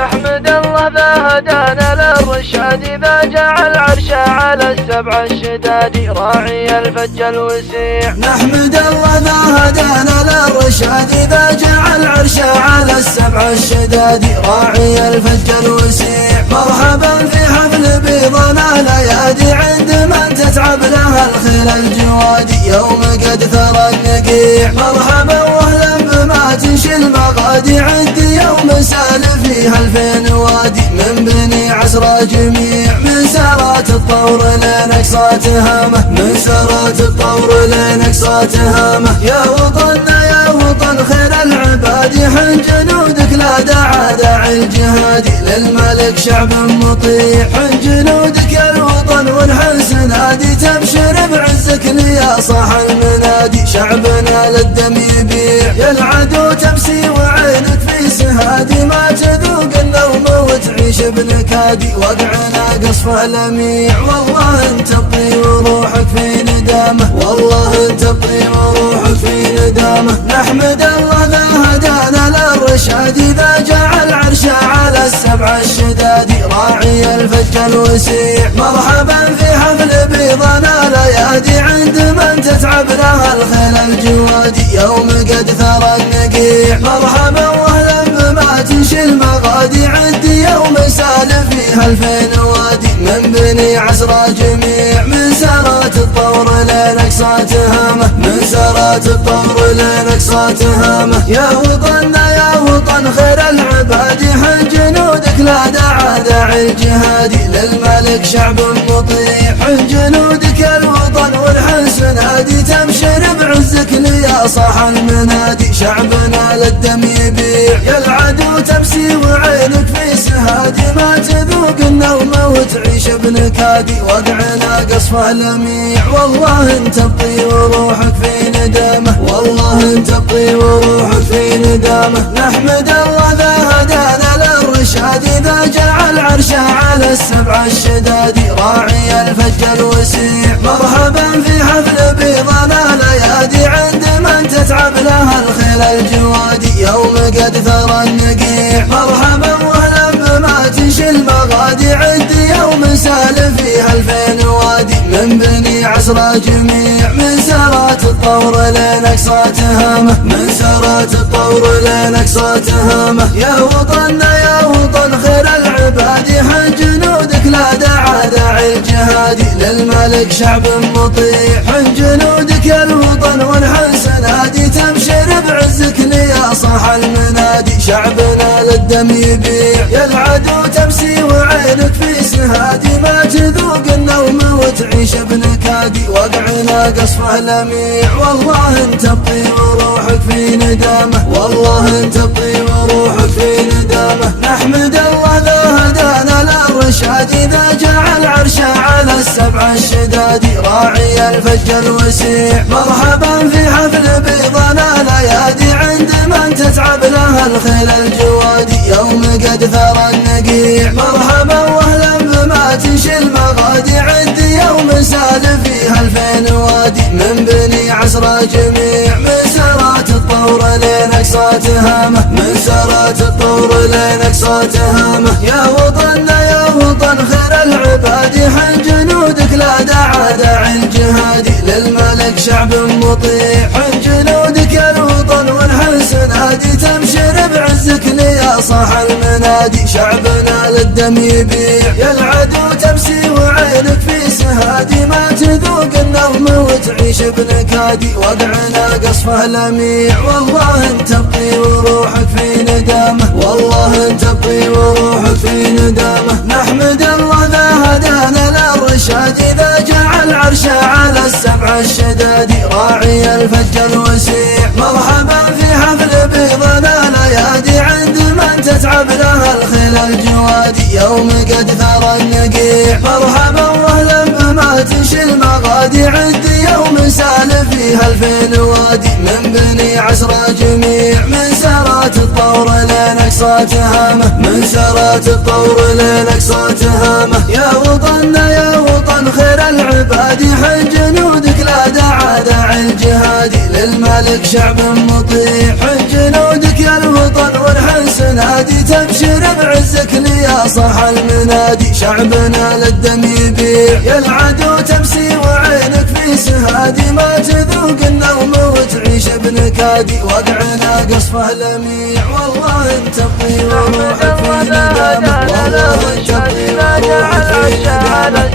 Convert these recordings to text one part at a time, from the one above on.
نحمد الله ذا هدانا للرشاد ذا جعل عرشه على السبع الشداد راعي الفج الوسيع. نحمد الله ذا هدانا للرشاد ذا جعل عرشه على السبع الشداد راعي الفج الوسيع. مرحبا في حفل بيضنا الايادي عند من تتعب لها الخيل الجوادي يوم قد ثرى النقيع. مرحبا واهلا بما تنشي المغادي عندي يوم سال فيها 2000 وادي من بني عسرى جميع. من سارات الطور لنقصات هامه من سارات الطور لنقصات هامه. يا وطننا يا وطن خير العباد حن جنودك لا داعي الجهادي للملك شعب مطيع. حن جنودك يا الوطن والحنس نادي تبشر بعزك يا صاح المنادي. شعبنا للدم يبيع يا العدو تمسي وعينك في سهادي ما تذوق النوم وتعيش بنكادي وقعنا قصفه لميع. والله انت تبطي وروحك في ندامه والله انت تبطي وروحك في ندامه. نحمد الله ذا هدانا للرشاد ذا جعل عرشه على السبع الشداد راعي الفج الوسيع. مرحبا في حفل بيضنا الايادي عند من تتعب لها الخيل الجوادي يوم قد ثرى النقيع. مرحبا واهلا بما تنشي المغادي عندي يوم سال فيها 2000 وادي من بني عسرى جميع. من سارات الطور لنقصات هامه من سارات الطور لنقصات هامه. يا وطننا يا وطن خير العباد حن جنودك لا داعي الجهادي للملك شعب مطيع. حن جنودك يا الوطن والحنس نادي تبشر بعزك يا صاح المنادي. شعبنا للدم يبيع يا العدو تمسي وعينك في سهادي ما تذوق النوم وتعيش بنكادي وقعنا قصفه لميع. والله انت تبطي وروحك في ندامه والله انت تبطي وروحك في ندامه. نحمد الله ذا هدانا للرشاد ذا جعل عرشه على السبع الشداد راعي الفج الوسيع. مرحبا في حفل بيضنا الايادي عند من تتعب لها الخيل الجوادي يوم قد ثرى النقيع. مرحبا واهلا بما تنشي المغادي عندي يوم سال فيها 2000 وادي من بني عسرى جميع. من سارات الطور لنقصات هامه من سارات الطور لنقصات هامه. يا وطننا يا وطن خير العباد حن جنودك لا داعي الجهادي للملك شعب مطيع. حن جنودك يا الوطن والحنس نادي تبشر بعزك يا صاح المنادي. شعبنا للدم يبيع يا العدو تمسي وعينك في سهادي ما تذوق النوم وتعيش بنكادي وقعنا قصفه لميع. والله انت تبطي وروحك في ندامه والله انت تبطي وروحك في ندامه. نحمد الله ذا هدانا للرشاد ذا جعل عرشه على السبع الشداد راعي الفج الوسيع. مرحبا في حفل بيضنا الايادي عند من تتعب لها الخيل الجوادي يوم قد ثرى النقيع. مرحبا واهلا بما تنشي المغادي عندي يوم سال فيها 2000 وادي من بني عسرى جميع. من سارات الطور لنقصات هامه من سارات الطور لنقصات هامه. يا وطننا يا وطن خير العباد حن جنودك لا داعي الجهادي للملك شعب مطيع. حن جنودك يا الوطن والحنس نادي تبشر بعزك يا صاح المنادي. شعبنا للدم يبيع يا العدو تمسي وعينك في سهادي ما تذوق النوم وتعيش بنكادي وقعنا قصفه لميع. والله انت تبطي وروحك في ندامه والله انت تبطي وروحك في ندامه. نحمد الله ذا هدانا للرشاد ذا جعل عرشه على السبع الشداد راعي الفج الوسيع. مرحبا في حفل بيضنا الايادي عند من تتعب لها الخيل الجوادي يوم قد ثرى النقيع. مرحبا واهلا بما تنشي المغادي عندي يوم سال فيها 2000 وادي من بني عسرى جميع. من سارات الطور لنقصات هامه من سارات الطور لنقصات هامه. يا وطننا يا وطن خير العباد حن جنودك لا داعي الجهادي للملك شعب مطيع. حن جنودك يا الوطن والحنس والحنس نادي تبشر بعزك يا صاح المنادي. شعبنا للدم يبيع يا العدو تمسي وعينك في سهادي، ما تذوق النوم وتعيش بنكادي، وقعنا قصفه لميع والله انت تطي وروحك في ندامه، والله انت تطي وروحك في ندامه.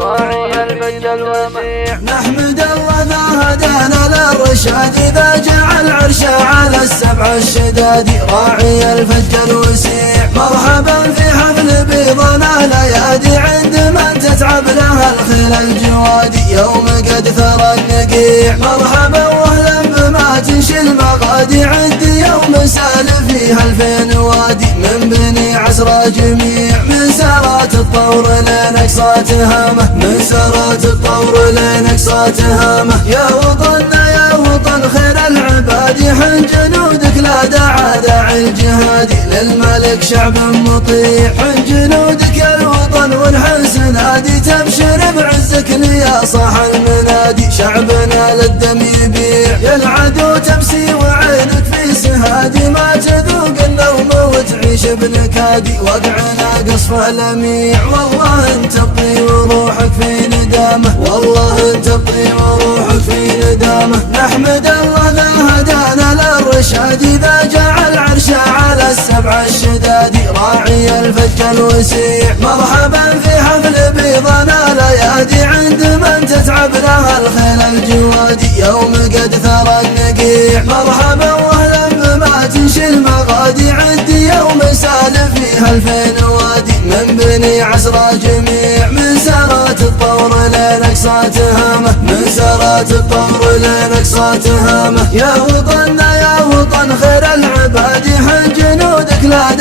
راعي الفج الوسيع نحمد الله ذا هدانا للرشاد، إذا جعل عرشه على السبع الشداد. راعي الفج الوسيع مرحبا في حفل بيضنا الأيادي، عند من تتعب لها الخيل الجوادي، يوم قد ثرى النقيع مرحبا واهلا بما تنشي المغادي، عند يوم سال فيها 2000 وادي، من بني عسرى جميع من سارات الطور لنقصات هامه، من سارات الطور لنقصات هامه. يا وطننا يا وطن خير العباد، حن جنودك لا داعي الجهاد، للملك شعب مطيع، حن جنودك يا الوطن والحنس نادي تبشر بعزك يا صاح المنادي. شعبنا للدم يبيع يا العدو تمسي وعينك في سهادي، ما تذوق النوم وتعيش بنكادي، وقعنا قصفه لميع والله انت تطي وروحك في ندامه، والله انت تطي وروحك في ندامه. نحمد الله ذا هدانا للرشاد، إذا جعل عرشه على السبع الشداد. راعي الفج الوسيع مرحبا في حفل بيضنا الأيادي، عند من تتعب لها الخيل الجوادي، يوم قد ثرى النقيع مرحبا واهلا بما تنشي المغادي، عند يوم سال فيها 2000 وادي، من بني عسرى جميع من سارات الطور لنقصات هامه، من سارات الطور لنقصات هامه. يا وطننا يا وطن خير العباد، حن جنودك لا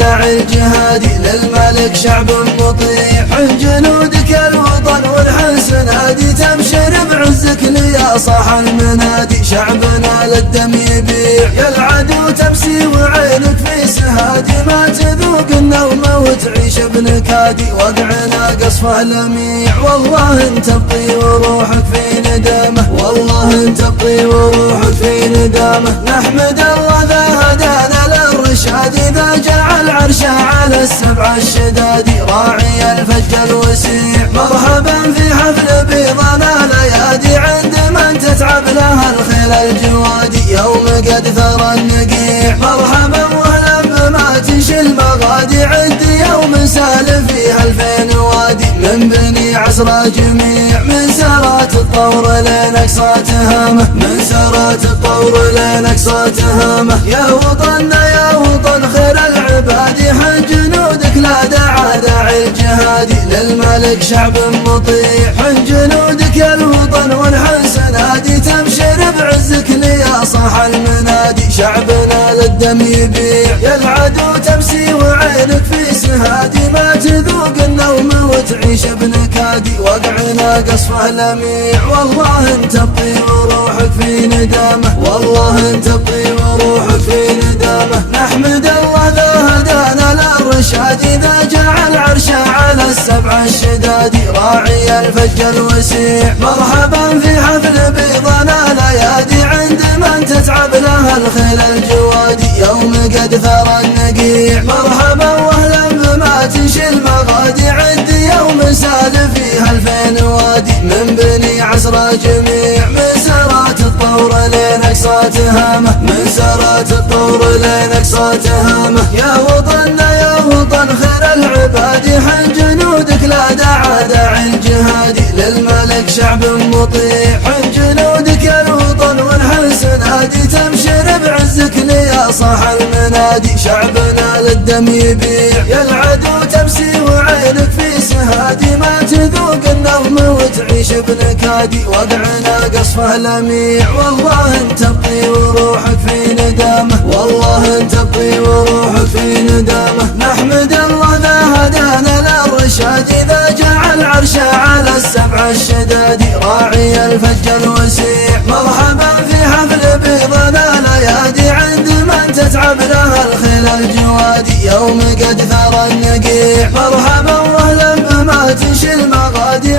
داعي الجهاد، للملك شعب مطيع، حن جنودك يا الوطن والحنس نادي تبشر بعزك يا صاح المنادي. شعبنا للدم يبيع يا العدو تمسي وعينك في سهادي، ما تذوق النوم وتعيش بنكادي، وقعنا قصفه لميع والله انت تطي وروحك في ندامه، والله انت تطي وروحك في ندامه. نحمد الله ذا هدانا للرشاد، إذا جعل عرشه على السبع الشداد. راعي الفج الوسيع مرحبا في حفل بيضنا الأيادي، عند من تتعب لها الخيل الجوادي، يوم قد ثرى النقيع مرحبا واهلا بما تنشي المغادي، عند يوم سال فيها 2000 وادي، من بني عسرى جميع من سارات الطور لنقصات هامه، من سارات الطور لنقصات هامه. يا وطننا يا وطن خير العباد، حن جنودك لا داعي الجهاد، للملك شعب مطيع، حن جنودك يا الوطن والحنس نادي تبشر بعزك يا صاح المنادي. شعبنا للدم يبيع يا العدو تمسي وعينك في سهادي، ما تذوق النوم وتعيش بنكادي، وقعنا قصفه لميع والله انت تطي وروحك في ندامه، والله انت تطي وروحك في ندامه. نحمد الله ذا هدانا للرشاد، إذا جعل عرشه على السبع الشداد. راعي الفج الوسيع مرحبا في حفل بيضنا الأيادي، عند من تتعب لها الخيل الجوادي، يوم قد ثرى النقيع مرحبا واهلا بما تنشي المغادي، عند يوم سال فيها 2000 وادي، من بني عسرى جميع من سارات الطور لنقصات هامه، من سارات الطور لنقصات هامه. يا وطننا يا وطن خير العباد، حن جنودك لا داعي الجهاد، للملك شعب مطيع، حن جنودك يا الوطن والحنس نادي تبشر بعزك يا صاح المنادي. شعبنا للدم يبيع يا العدو تمسي وعينك في سهادي، ما تذوق النوم وتعيش بنكادي، وقعنا قصفه لميع والله انت تطي وروحك في ندامه، والله انت تطي وروحك في ندامه. نحمد الله ذا هدانا للرشاد، إذا جعل عرشه على السبع الشداد. راعي الفج الوسيع مرحبا في حفل بيضنا الأيادي، عند من تتعب لها الخيل الجوادي، يوم قد ثرى النقيع مرحبا واهلا بما تنشي المغادي.